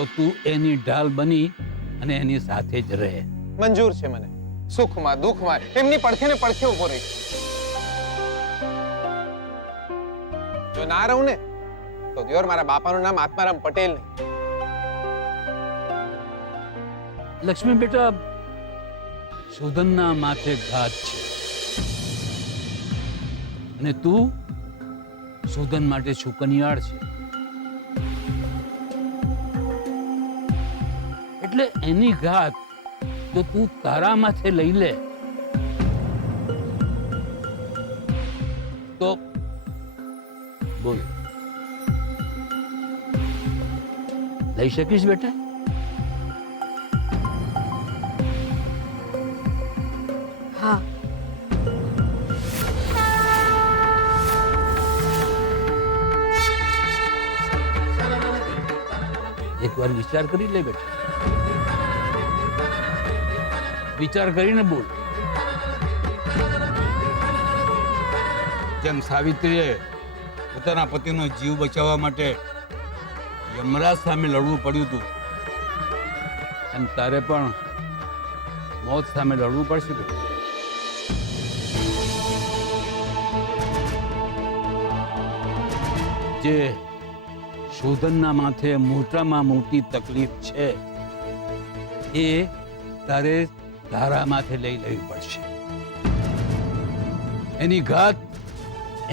તો તું એની ઢાલ બની અને એની સાથે જ રહે. મંજૂર છે મને. સુખમાં દુઃખમાં એમની પડખે ને પડખે ઉભો રહી. જો ના રહું ને તો દિયોર મારા બાપાનું નામ આત્મારામ પટેલ નહીં. લક્ષ્મી બેટા, સુધનના માથે ઘાત છે અને તું સુધન માટે છુકનિયાળ છે. એટલે એની ઘાત જો તું તારા માથે લઈ લે તો બોલ, લઈ શકીશ બેટા? હા. એકવાર વિચાર કરી લે બેટા, વિચાર કરીને બોલ. જેમ સાવિત્રીએ પોતાના પતિનો જીવ બચાવવા માટે યમરાજ સામે લડવું પડ્યું હતું, એમ તારે પણ મોત સામે લડવું પડશે બેટા. જે શોધનના માથે મોટામાં મોટી તકલીફ છે એ તારે તારા માથે લઈ લેવી પડશે. એની ઘાત,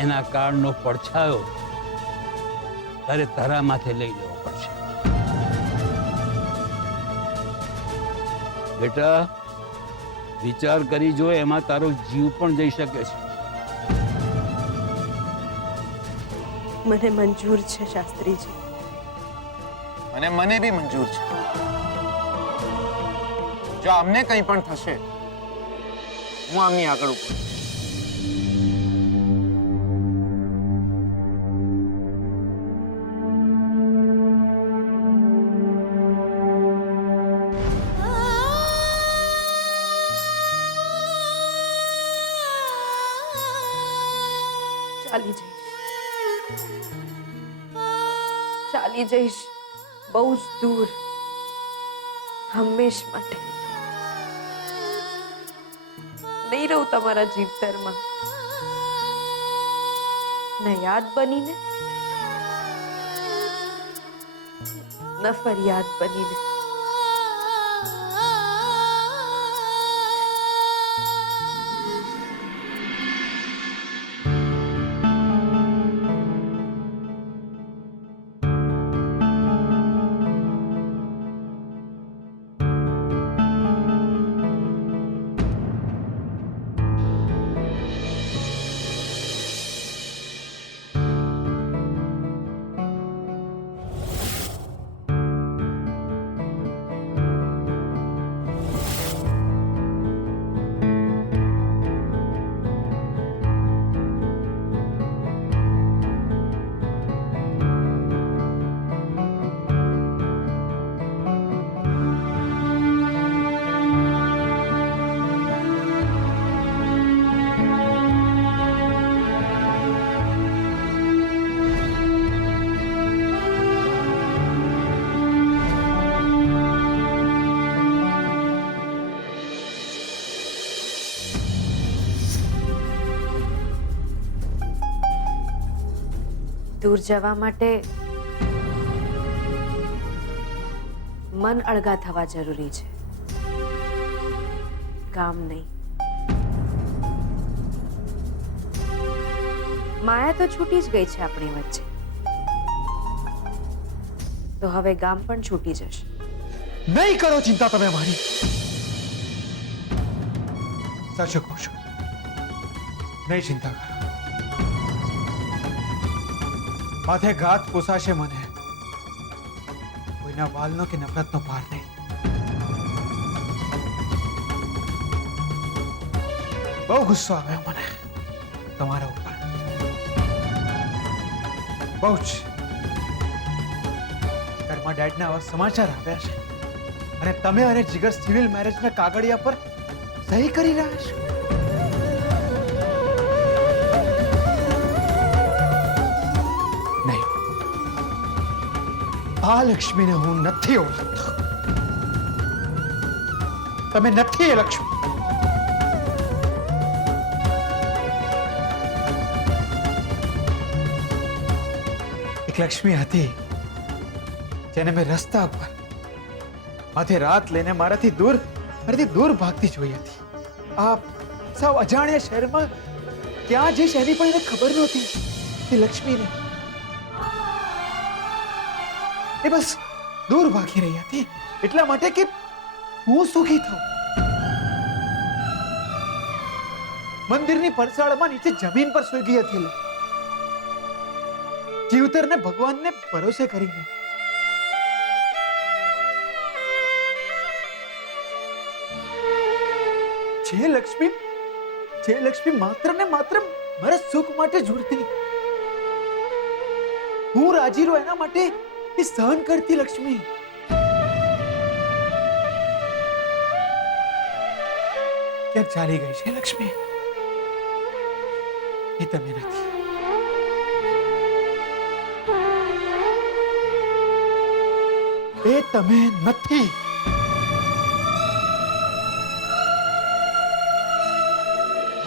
એના કાળનો પડછાયો તારે તારા માથે લઈ લેવો પડશે. બેટા, વિચાર કરી જો, એમાં તારો જીવ પણ જઈ શકે છે. મને મંજૂર છે શાસ્ત્રીજી. અને મને બી મંજૂર છે. જો અમને કંઈ પણ થશે હું આમની આગળ ઉપર. ચાલી જઈશ, ચાલી જઈશ બહુ જ દૂર, હંમેશ માટે. નહીં રહું તમારા જીવતરમાં, ન યાદ બનીને ન ફરિયાદ બનીને. દૂર જવા માટે મન અળગા થવા જરૂરી છે, કામ નહીં. માયા તો છૂટી જ ગઈ છે આપણી વચ્ચે, તો હવે ગામ પણ છૂટી જશે. નહીં કરો ચિંતા તમે મારી. સાચું કહું છું, નહીં ચિંતા કરો. માથે ઘાત પોસાશે મને, કોઈના વાલનો કે નફરતનો ભાર નહીં. બહુ ગુસ્સો આવ્યો મને તમારા ઉપર, બહુ જ. ઘરમાં ડેડના આવા સમાચાર આવ્યા છે અને તમે અને જીગર સિવિલ મેરેજના કાગળિયા પર સહી કરી રહ્યા છો. આ લક્ષ્મીને હું નથી ઓળખતો. તમે નથી એ લક્ષ્મી. એક લક્ષ્મી હતી જેને મેં રસ્તા પર માથે રાત લઈને મારાથી દૂર ભાગતી જોઈ હતી. આ સાવ અજાણ્યા શહેરમાં ક્યાં જઈશ એની પણ એને ખબર નહોતી. એ લક્ષ્મીને એ બસ દૂર ભાગી રહી હતી એટલા માટે કે હું સુખી થાઉં. મંદિરની પરસાળમાં નીચે જમીન પર સૂઈ ગઈ હતી જીવતરને ભગવાનને ભરોસે કરીને. જે લક્ષ્મી માત્ર ને માત્ર મારા સુખ માટે જોડતી, હું રાજી રહું એના માટે એ સહન કરતી લક્ષ્મી. ક્યાંક ચાલી ગઈ છે લક્ષ્મી. એ તમે નથી. એ તમે નથી.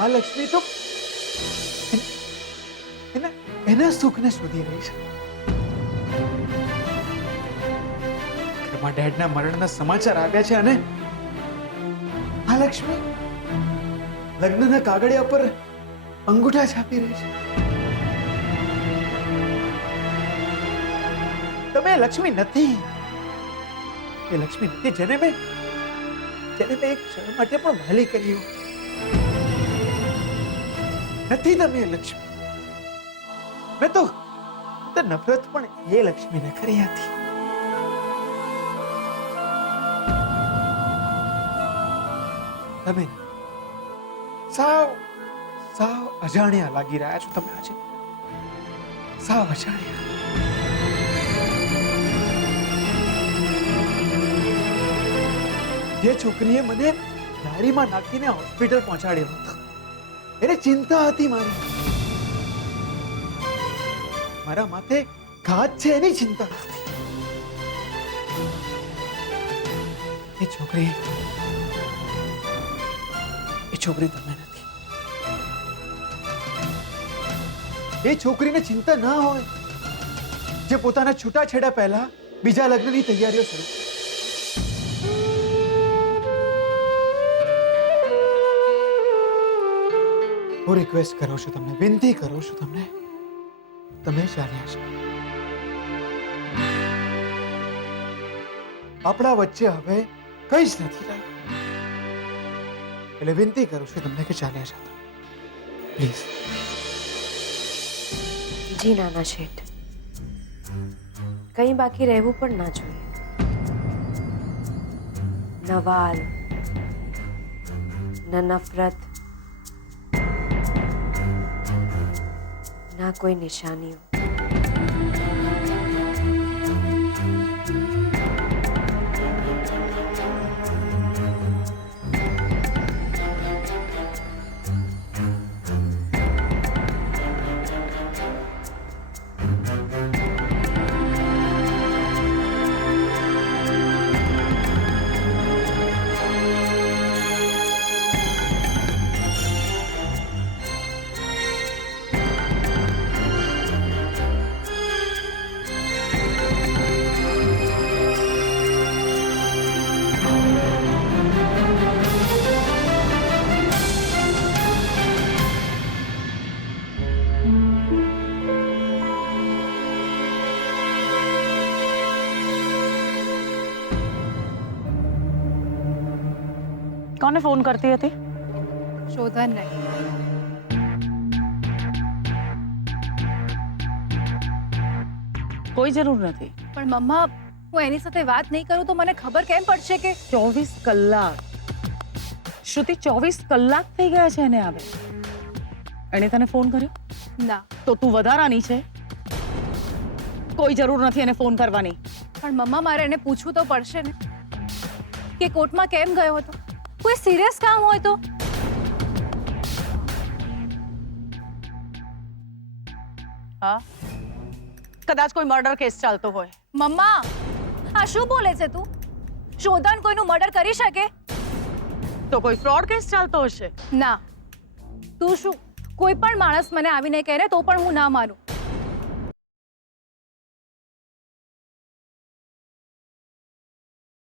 આ લક્ષ્મી તો એના સુખને શોધી રહી છે. ઘરમાં ડેડના મરણના સમાચાર આવ્યા છે અને આ લક્ષ્મી લગ્નના કાગળિયા પર અંગૂઠા છાપી રહી છે. તમે લક્ષ્મી નથી. એ લક્ષ્મી નથી જેને મેં એક ક્ષણ માટે પણ વહાલી કરી હોય. નથી તમે લક્ષ્મી. મેં તો નફરત પણ એ લક્ષ્મીને કરી હતી. તમે સાવ અજાણ્યા લાગી રહ્યા છો. તમે આજે સાવ અજાણ્યા. જે છોકરીએ મને લારીમાં નાખીને હોસ્પિટલ પહોંચાડ્યો હતો એને ચિંતા હતી મારી. મારા માથે ઘાત છે એની ચિંતા હતી. એ છોકરી તમે નથી. એ છોકરીને ચિંતા ના હોય જે પોતાના છૂટાછેડા પહેલા બીજા લગ્નની તૈયારીઓ શરૂ કરે. હું રિક્વેસ્ટ કરું છું તમને, વિનંતી કરું છું તમને, તમે ચાલ્યા છો. આપણા વચ્ચે હવે કઈ જ નથી રહ્યું. એટલે વિનંતી કરું છું તમને કે ચાલ્યા જાઓ પ્લીઝ. જી નાના શેઠ, કઈ બાકી રહેવું પણ ના જોઈએ. ન વાલ, ન નફરત, ના કોઈ નિશાનીઓ. કોને ફોન કરતી હતી? શોધનને. કોઈ જરૂર નથી. પણ મમ્મા, હું એની સાથે વાત નહીં કરું તો મને ખબર કેમ પડશે કે 24 કલાક શ્રુતિ, 24 કલાક થઈ ગયા છે એને આવે. એણે તને ફોન કર્યો? ના. તો તું વધારાની છે. કોઈ જરૂર નથી એને ફોન કરવાની. પણ મમ્મા, મારે એને પૂછવું તો પડશે ને કે કોર્ટમાં કેમ ગયો હતો. કોઈ સિરિયસ કામ હોય તો. હા, કદાચ કોઈ મર્ડર કેસ ચાલતો હોય. મમ્મા આ શું બોલે છે તું? શોધન કોઈનું મર્ડર કરી શકે? તો કોઈ ફ્રોડ કેસ ચાલતો હશે. ના, તું શું કોઈ પણ માણસ મને આવીને કહે ને તો પણ હું ના માનું.